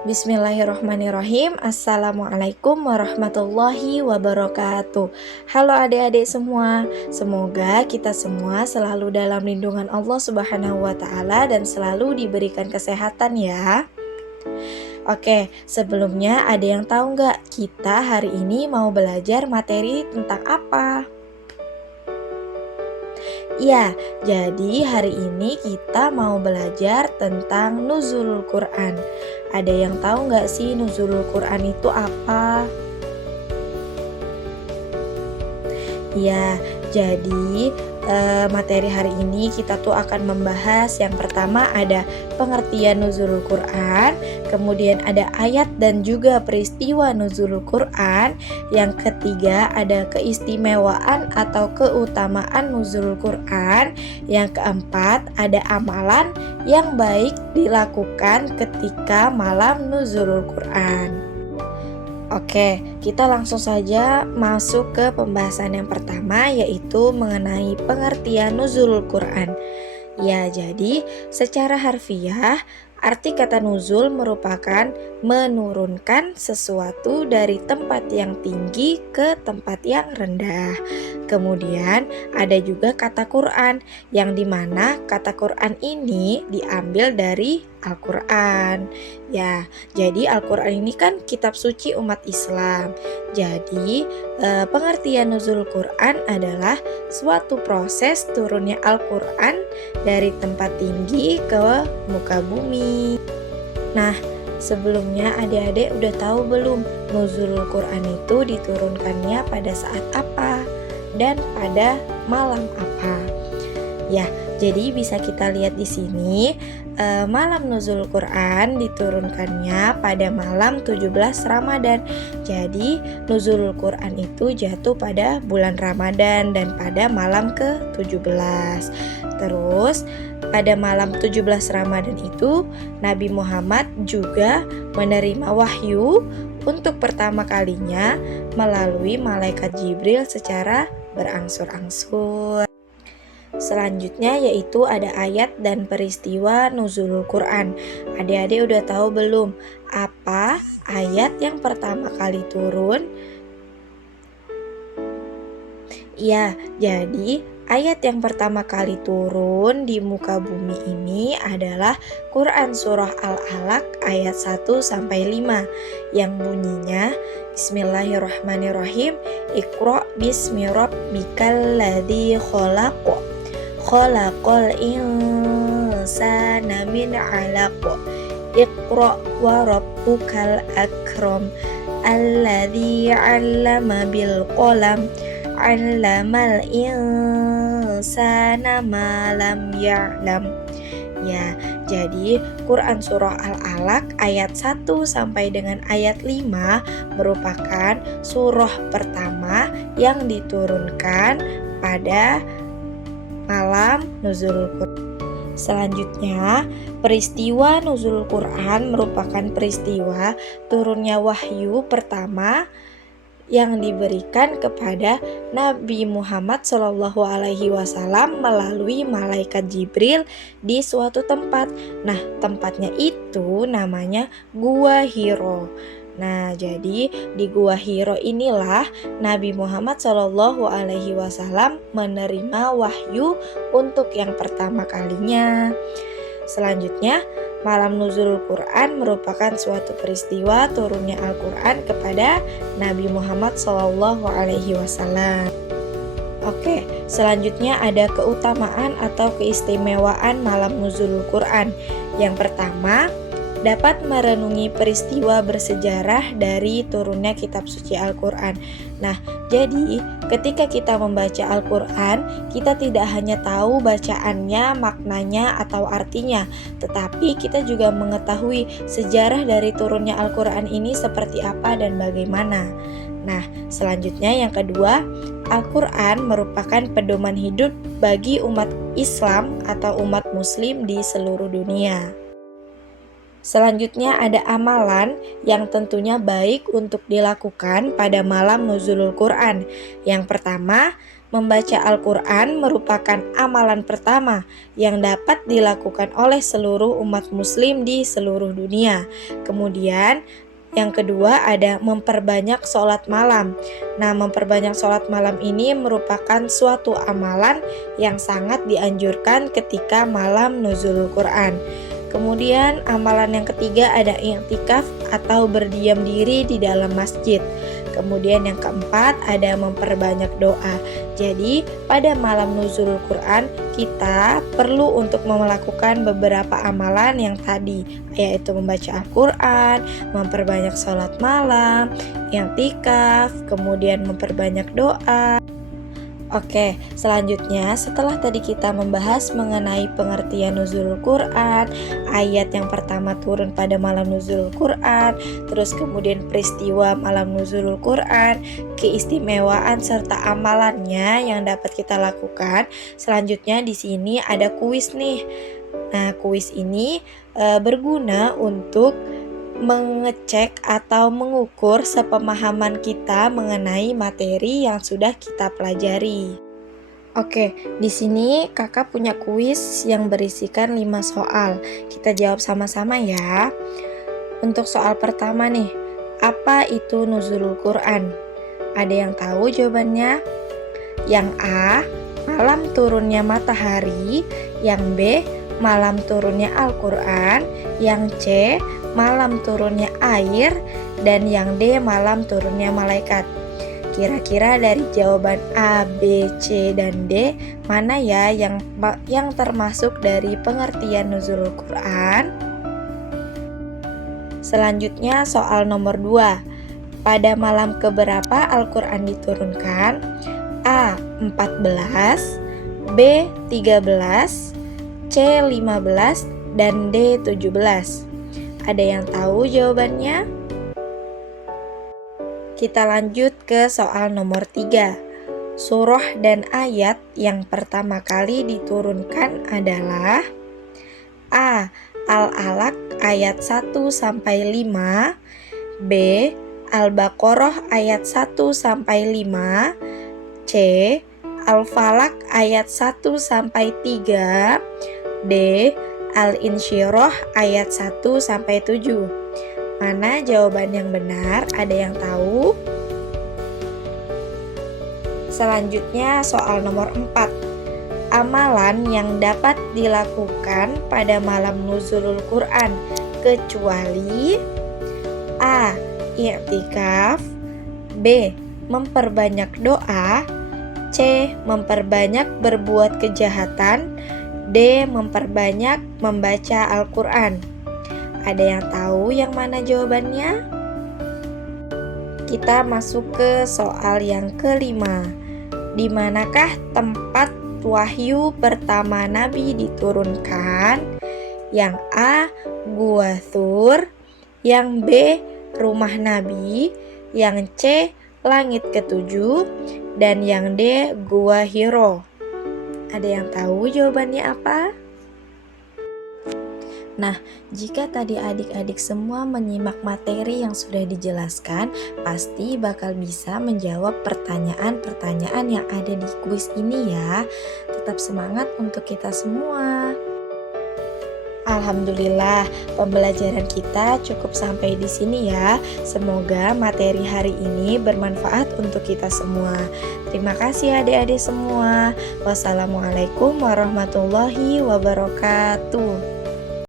Bismillahirrahmanirrahim. Assalamualaikum warahmatullahi wabarakatuh. Halo adik-adik semua. Semoga kita semua selalu dalam lindungan Allah Subhanahu wa taala dan selalu diberikan kesehatan ya. Oke, sebelumnya ada yang tahu nggak kita hari ini mau belajar materi tentang apa? Ya, jadi hari ini kita mau belajar tentang nuzulul Quran. Ada yang tahu nggak sih nuzulul Quran itu apa? Ya, jadi materi hari ini kita tuh akan membahas yang pertama ada pengertian nuzulul Quran, kemudian ada ayat dan juga peristiwa nuzulul Quran, yang ketiga ada keistimewaan atau keutamaan nuzulul Quran, yang keempat ada amalan yang baik dilakukan ketika malam nuzulul Quran. Oke, kita langsung saja masuk ke pembahasan yang pertama, yaitu mengenai pengertian nuzulul Quran. Ya, jadi secara harfiah arti kata nuzul merupakan menurunkan sesuatu dari tempat yang tinggi ke tempat yang rendah. Kemudian ada juga kata Quran, yang dimana kata Quran ini diambil dari Al-Quran. Ya, jadi Al-Quran ini kan kitab suci umat Islam. Jadi pengertian nuzul Quran adalah suatu proses turunnya Al-Quran dari tempat tinggi ke muka bumi. Nah, sebelumnya adik-adik udah tahu belum nuzulul Quran itu diturunkannya pada saat apa dan pada malam apa? Ya, jadi bisa kita lihat di sini malam nuzul Quran diturunkannya pada malam 17 Ramadan. Jadi nuzul Quran itu jatuh pada bulan Ramadan dan pada malam ke-17. Terus pada malam 17 Ramadan itu Nabi Muhammad juga menerima wahyu untuk pertama kalinya melalui malaikat Jibril secara berangsur-angsur. Selanjutnya yaitu ada ayat dan peristiwa nuzulul Quran. Adik-adik udah tahu belum apa ayat yang pertama kali turun? Ya, jadi ayat yang pertama kali turun di muka bumi ini adalah Quran surah Al-Alaq ayat 1 sampai 5 yang bunyinya Bismillahirrahmanirrahim. Iqra bismi rabbikal ladzi khalaq. Khalaqal insana min 'alaq. Iqra wa rabbukal akram. Alladzi 'allama bil qalam. 'Allamal insana ma lam ya'lam. Ya, jadi Quran surah Al-Alaq ayat 1 sampai dengan ayat 5 merupakan surah pertama yang diturunkan pada malam nuzulul Quran. Selanjutnya, peristiwa nuzulul Quran merupakan peristiwa turunnya wahyu pertama yang diberikan kepada Nabi Muhammad SAW melalui malaikat Jibril di suatu tempat. Nah, tempatnya itu namanya Gua Hiro. Nah, jadi di Gua Hiro inilah Nabi Muhammad SAW menerima wahyu untuk yang pertama kalinya. Selanjutnya, malam nuzul Quran merupakan suatu peristiwa turunnya Al-Quran kepada Nabi Muhammad SAW. Oke, selanjutnya ada keutamaan atau keistimewaan malam nuzul Quran. Yang pertama, dapat merenungi peristiwa bersejarah dari turunnya kitab suci Al-Quran. Nah, jadi ketika kita membaca Al-Quran, kita tidak hanya tahu bacaannya, maknanya, atau artinya, tetapi kita juga mengetahui sejarah dari turunnya Al-Quran ini seperti apa dan bagaimana. Nah, selanjutnya yang kedua, Al-Quran merupakan pedoman hidup bagi umat Islam atau umat Muslim di seluruh dunia. Selanjutnya ada amalan yang tentunya baik untuk dilakukan pada malam nuzulul Quran. Yang pertama, membaca Al-Quran merupakan amalan pertama yang dapat dilakukan oleh seluruh umat muslim di seluruh dunia. Kemudian yang kedua ada memperbanyak sholat malam. Nah, memperbanyak sholat malam ini merupakan suatu amalan yang sangat dianjurkan ketika malam nuzulul Quran. Kemudian amalan yang ketiga ada i'tikaf atau berdiam diri di dalam masjid. Kemudian yang keempat ada memperbanyak doa. Jadi pada malam nuzulul Quran kita perlu untuk melakukan beberapa amalan yang tadi, yaitu membaca Al-Quran, memperbanyak sholat malam, i'tikaf, kemudian memperbanyak doa. Oke, selanjutnya setelah tadi kita membahas mengenai pengertian nuzulul Quran, ayat yang pertama turun pada malam nuzulul Quran, terus kemudian peristiwa malam nuzulul Quran, keistimewaan serta amalannya yang dapat kita lakukan. Selanjutnya di sini ada kuis nih. Nah, kuis ini berguna untuk mengecek atau mengukur sepemahaman kita mengenai materi yang sudah kita pelajari. Oke, di sini kakak punya kuis yang berisikan 5 soal. Kita jawab sama-sama ya. Untuk soal pertama nih, apa itu nuzulul Quran? Ada yang tahu jawabannya? Yang A, malam turunnya matahari. Yang B, malam turunnya Al-Quran. Yang C, malam turunnya air. Dan yang D, malam turunnya malaikat. Kira-kira dari jawaban A, B, C, dan D, mana ya yang termasuk dari pengertian nuzulul Quran? Selanjutnya soal nomor 2. Pada malam keberapa Al-Quran diturunkan? A. 14, B. 13, C. 15, dan D. 17. Ada yang tahu jawabannya? Kita lanjut ke soal nomor 3. Surah dan ayat yang pertama kali diturunkan adalah A. Al-Alaq ayat 1-5, B. Al-Baqarah ayat 1-5, C. Al-Falaq ayat 1-3, D. Al-Insyirah ayat 1-7. Mana jawaban yang benar? Ada yang tahu? Selanjutnya soal nomor 4. Amalan yang dapat dilakukan pada malam nuzulul Quran kecuali A. I'tikaf, B. Memperbanyak doa, C. Memperbanyak berbuat kejahatan, D. Memperbanyak membaca Al-Quran. Ada yang tahu yang mana jawabannya? Kita masuk ke soal yang kelima. Di manakah tempat wahyu pertama Nabi diturunkan? Yang A. Gua Thur, yang B. Rumah Nabi, yang C. Langit ketujuh, dan yang D. Gua Hiro. Ada yang tahu jawabannya apa? Nah, jika tadi adik-adik semua menyimak materi yang sudah dijelaskan, pasti bakal bisa menjawab pertanyaan-pertanyaan yang ada di kuis ini ya. Tetap semangat untuk kita semua. Alhamdulillah, pembelajaran kita cukup sampai di sini ya. Semoga materi hari ini bermanfaat untuk kita semua. Terima kasih adik-adik semua. Wassalamualaikum warahmatullahi wabarakatuh.